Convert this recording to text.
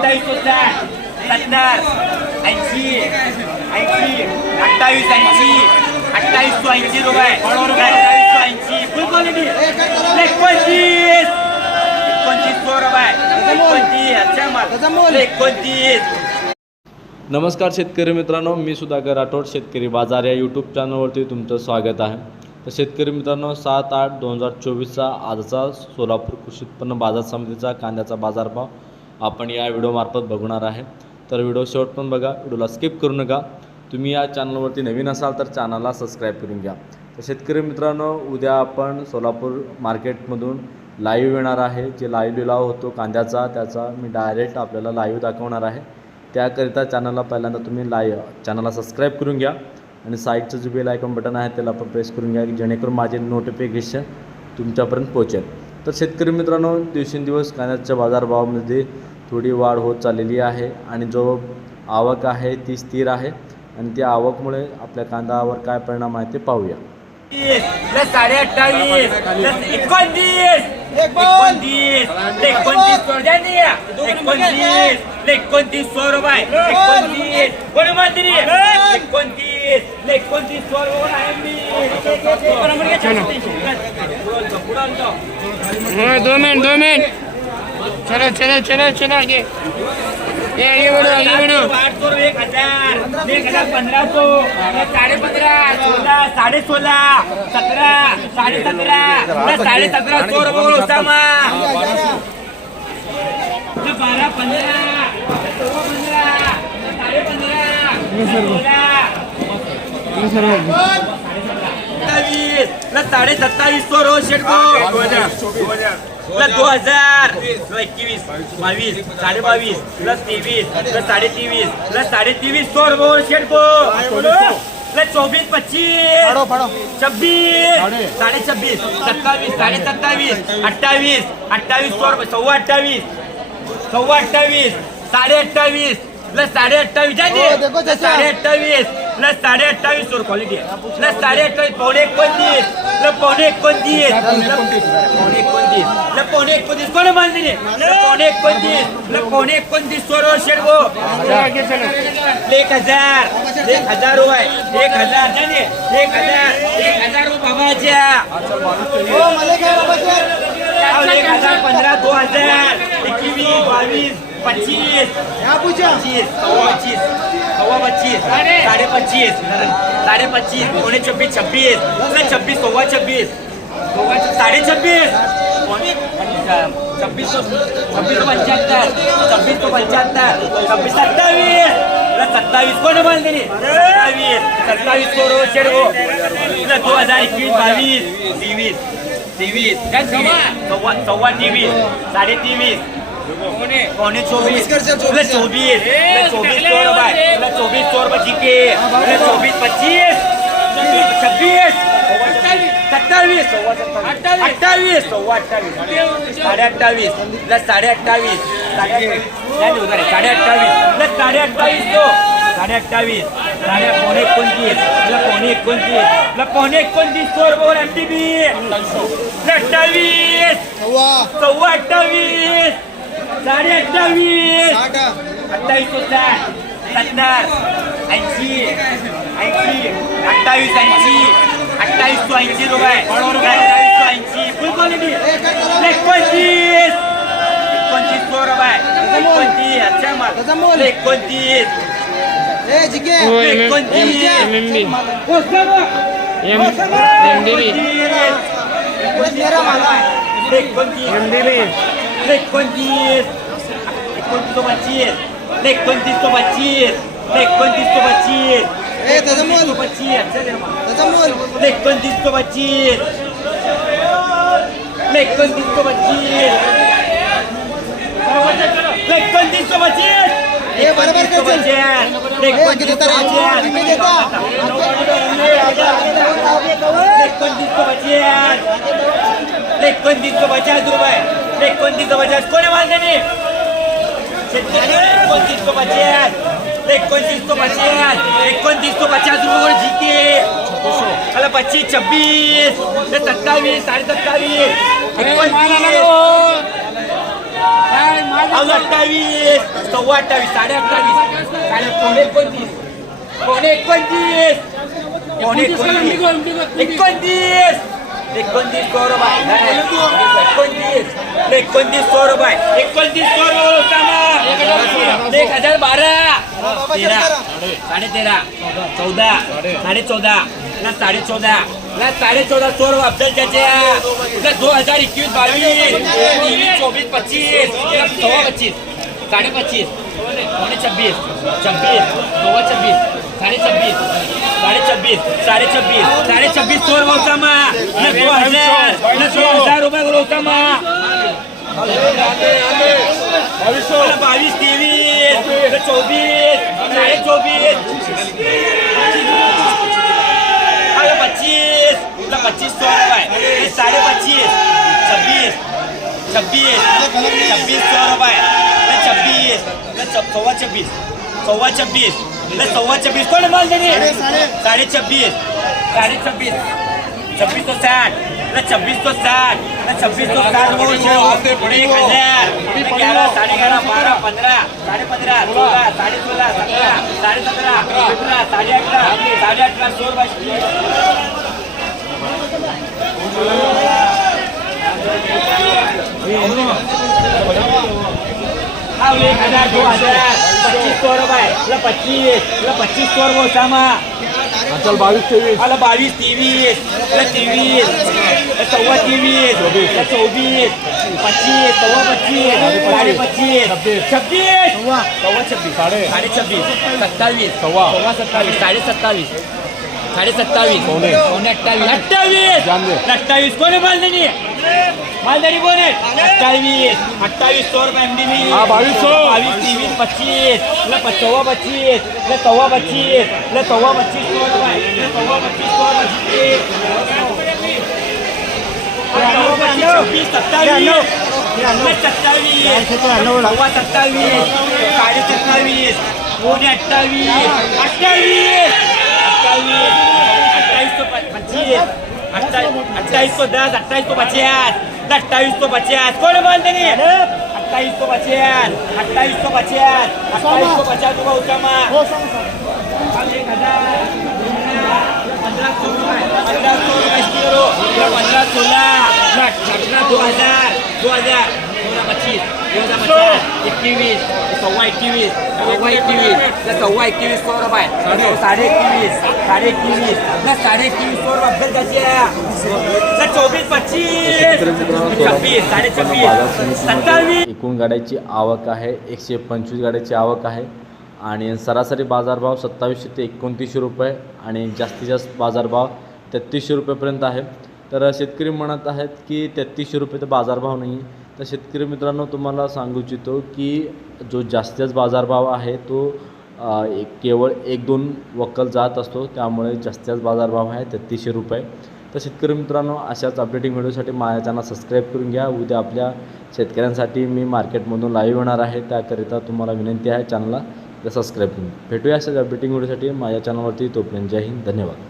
सत्तावीसशे साठ सत्तर ऐंशी ऐंशी अठ्ठावीस ऐंशी अठ्ठावीसशे ऐंशी रुपये अठ्ठावीसशे ऐंशी फुल क्वालिटी एकोणतीस एकोणतीस सौ रुपये एकोणतीस अच्छा माल एकोणतीस नमस्कार शेतकरी मित्रांनो मी सुधाकर राठोड शेतकरी बाजार या यूट्यूब चॅनलवरती तुमचं स्वागत आहे. तर शेतकरी मित्रांनो सात आठ दोन हजार चोवीसचा आजचा सोलापूर कृषी उत्पन्न बाजार समितीचा कांद्याचा बाजारभाव आपण या व्हिडिओमार्फत बघणार आहे. तर व्हिडिओ शेवट पण बघा व्हिडिओला स्किप करू नका. तुम्ही या चॅनलवरती नवीन असाल तर चॅनलला सबस्क्राईब करून घ्या. तर शेतकरी मित्रांनो उद्या आपण सोलापूर मार्केटमधून लाईव्ह येणार आहे. जे लाईव्ह लिलाव होतो कांद्याचा त्याचा मी डायरेक्ट आपल्याला लाईव्ह दाखवणार आहे. त्याकरिता चॅनलला पहिल्यांदा तुम्ही लाईव्ह चॅनलला सबस्क्राईब करून घ्या. आणि साईडचं जे बेल आयकॉन बटन आहे त्याला पण प्रेस करून घ्या की जेणेकरून माझे नोटिफिकेशन तुमच्यापर्यंत पोहोचेल. तर शेतकरी मित्रांनो दिवसेंदिवस कांद्याच्या बाजारभावामध्ये थोडी वाढ होत चाललेली आहे आणि जो आवक आहे ती स्थिर आहे आणि त्या आवकमुळे आपल्या कांद्यावर काय परिणाम आहे ते पाहूया. साडे अठ्ठावीस एकोणतीस. एकोणतीस. एकोणतीस. एकोणतीस. एकोणतीस सौ रुपये एकोणतीस. कोणी मंत्री एकोणतीस. एकोणतीस सौ रुपये आहे मी. पुढं जाऊ, पुढं जाऊ. हाँ, दो मिनट दो मिनट. चलो चलो चलो चलो आगे ये आगे बढ़ो आगे बढ़ो आठ सौ एक हजार एक हजार पंद्रह सौ साढ़े पंद्रह सोलह साढ़े सोलह सत्रह साढ़े सत्रह साढ़े सत्रह सौ रुपये ओसामा बारा पंधरा पंद्रह पंधरा साडे पंधरा सोळा सत्ताईस प्लस साडे सत्तावीस सौ रोज शेट प्लस दो हजार. प्लस एकवीस बावीस साडे बावीस प्लस तेवीस प्लस साडे तेवीस प्लस साडे तेवीस सौ रोज शेट प्लस चौबीस पच्चीस. छब्बीस साडे. छब्बीस सत्तावीस साडे सत्तावीस अठ्ठावीस अठ्ठावीस सौ रुपये सव्वा अठ्ठावीस सव्वा अठ्ठावीस साडे अठ्ठावीस प्लस साडे अठ्ठावीस प्लस साडे अठ्ठावीस प्लस साडे अठ्ठावीस सौ क्वालिटी प्लस साडे अठ्ठावीस पावणे एकोणतीस प्लस पावणे एकोणतीस पावणे एकोणतीस. प्लस एकोणतीस कोणी बांधली पावणे एकोणतीस प्लस एकोणतीस सौ रो शेडगो एक हज़ार एक हज़ार रुपये एक हज़ार जाने एक हज़ार एक हज़ार रुपये बाबाच्या एक हज़ार पंधरा दो हज़ार एकवीस बावीस पच्चीस पच्चीस सव्वा पच्चीस सव्वा पच्चीस साडे पच्चीस साडे पच्चीस छब्बीस छब्बीस छब्बीस सव्वा छब्बीस। सव्वा साडे छब्बीस पौने छब्बीस सौ छब्बीस सौ पंच्याहत्तर. छब्बीस सौ पंच्याहत्तर. छब्बीस सत्तावीस. प्लस सत्तावीस कोण बांधली सत्तावीस. सत्तावीस सौ रोज शेडगो प्लस दो हजार एकवीस बावीस. तेवीस. तेवीस. काय तेवीस सव्वा सव्वा तेवीस. साडे तेवीस पौने चौबीस प्लस चौबीस प्लस चौबीस सौ रुपये प्लस चौबीस सौ रुपये जीके. प्लस चौबीस पच्चीस. छब्बीस. सत्तावीस. अठ्ठावीस. सव्वा अठ्ठावीस. साडे अठ्ठावीस प्लस साडे अठ्ठावीस साडे. साडे अठ्ठावीस प्लस साडे अठ्ठावीस तो. साडे अठ्ठावीस साडे पावणे एकोणतीस. प्लस पावणे एकोणतीस. प्लस पावणे एकोणतीस सौ रुपये एम टी बी अठ्ठावीस. सव्वा अठ्ठावीस. साडे अठ्ठावीस अठ्ठावीस सौ साठ. सत्तर. ऐंशी. ऐंशी. अठ्ठावीस ऐंशी. अठ्ठावीस सौ ऐंशी रुपये. अठ्ठावीस सौ ऐंशी फुल क्वालिटी एकोणतीस. एकोणतीस सौ रुपये. एकोणतीस. अच्छा माल. एकोणतीस. एकोणतीस. एकोणतीस. एकोणतीस. एकोणतीस एकोणतीस सौ पच्चीस एकोणतीस सौ पच्चीस एकोणतीस सौ पच्चीस अच्छा दे ना. एकोणतीस पच्चीस एकोणतीस सौ पच्चीस एकोणतीस पच्चीस एकोणतीस पचास रुपये एकोणतीस पचास कोणी मालकाने शेतकरी एकोणतीस पचास एकोणतीस पचास एकोणतीस पचास रुपये जीते अला पच्चीस छब्बीस ते सत्तावीस साडे सत्तावीस एकोणतीस अजून अठ्ठावीस सव्वा अठ्ठावीस साडे अठ्ठावीस साडे पावणे एकोणतीस पावणे एकोणतीस पावणे एकोणतीस एकोणतीस एकोणतीस सौ रुपये एकोणतीस एकोणतीस सौ रुपये एकोणतीस सौ रुपये एक हजार बारा तेरा साडे तेरा चौदा साडे चौदा ना साडे चौदा. ना साडे चौदा चोर रुपये अफजल चाचा ना हजार एकवीस बावीस चोवीस पच्चीस सव्वा पच्चीस साडे पच्चीस पावणे छब्बीस छब्बीस सव्वा छब्बीस साडे छब्बीस साडे छब्बीस साडे छब्बीस साडे छब्बीस चोर रुपये उत्तमा दो हजार न दो हजार रुपये करो बावीस तेवीस चोवीस साडे चोवीस पच्चीस सौ रुपये। ये साडे पच्चीस। छब्बीस। छब्बीस। छब्बीस सौ रुपये। न छब्बीस। सव्वा छब्बीस। सव्वा छब्बीस। न सव्वा छब्बीस। कोण माल देणे साडे छब्बीस। साडे छब्बीस। छब्बीस सौ साठ। न छब्बीस सौ साठ। न छब्बीस सौ साठ बोलो एक हजार। ग्यारह साढ़े ग्यारह बारह पंद्रह। साढ़े पंद्रह सोलह साढ़े सोलह सत्रह साढ़े सत्रह अठारह साढ़े अठारह साढ़े अठारह सौ रुपये हाँ एक हजार दो हजार पच्चीस सौ रुपये ल पच्चीस ल पच्चीस सौ रुपये सामा चल बावीस तेवीस आला बावीस तेवीस ल तेवीस साडे सव्वा सत्तावीस सव्वा. सव्वा साडे सत्तावीस पावणे. पावणे अठ्ठावीस. अठ्ठावीस. अठ्ठावीस. कोण आहे मालधारी मालधारी कोण आहे अठ्ठावीस. अठ्ठावीस सौ रुपये एम डी मी. हा, बावीस सौ. बावीस तेवीस पच्चीस. ल चौवा पच्चीस. ल चौवा पच्चीस. ल चौवा पच्चीस सौ रुपये. ल चौवा पच्चीस सौ पच्चीस. छब्बीस सत्तावीस. सत्तावीस. सव्वा सत्तावीस. साडे सत्तावीस. पावणे अठ्ठावीस? अठ्ठावीस. अठ्ठावीस अठ्ठावीस सौ प- पच्चीस अट्ठाईस अट्ठाईस सौ दस अट्ठाईस सौ पचास अट्ठाईस सौ पचास कौन बोलते नहीं अट्ठाईस सौ पचास अट्ठाईस सौ पचास अट्ठाईस सौ एक हजार पंद्रह सौ रुपये पंद्रह सौ रुपये किलो पंद्रह सोलह अठारह दो हजार पच्चीस दो हजार पचास एकवीस सव्वा एकवीस सव्वा एकवीस तर सव्वा एकवीस सौ रुपये साडे एकवीस साडे एकवीस ना साडे एकवीस सौ रुपये तर चोवीस पच्चीस छब्बीस साडे छब्बीस सत्तावीस एकूण गाड्याची आवक आहे. एकशे पंचवीस गाड्याची आवक आहे. आणि सरासरी बाजारभाव सत्तावीसशे ते एकोणतीसशे रुपये आणि जास्तीत जास्त बाजारभाव तेहतीसशे रुपयेपर्यंत आहे. तर शेतकरी म्हणत आहेत की तेहतीसशे रुपये तर बाजारभाव नाही तर शेतकरी मित्रांनो तुम्हाला सांगू इच्छितो की जो जास्तीत बाजारभाव आहे तो एक केवळ एक दोन वक्कल जात असतो. त्यामुळे जास्तीत बाजारभाव आहे तेहतीसशे रुपये. तर शेतकरी मित्रांनो अशाच अपडेटिंग व्हिडिओसाठी माझ्या चॅनल सबस्क्राईब करून घ्या. उद्या आपल्या शेतकऱ्यांसाठी मी मार्केटमधून लाईव्ह येणार आहे. त्याकरिता तुम्हाला विनंती आहे चॅनलला सबस्क्राईब करून. भेटूया अशाच अपडेटिंग व्हिडिओसाठी. माझ्या चॅनलवरती तोपर्यंत जय हिंद. धन्यवाद.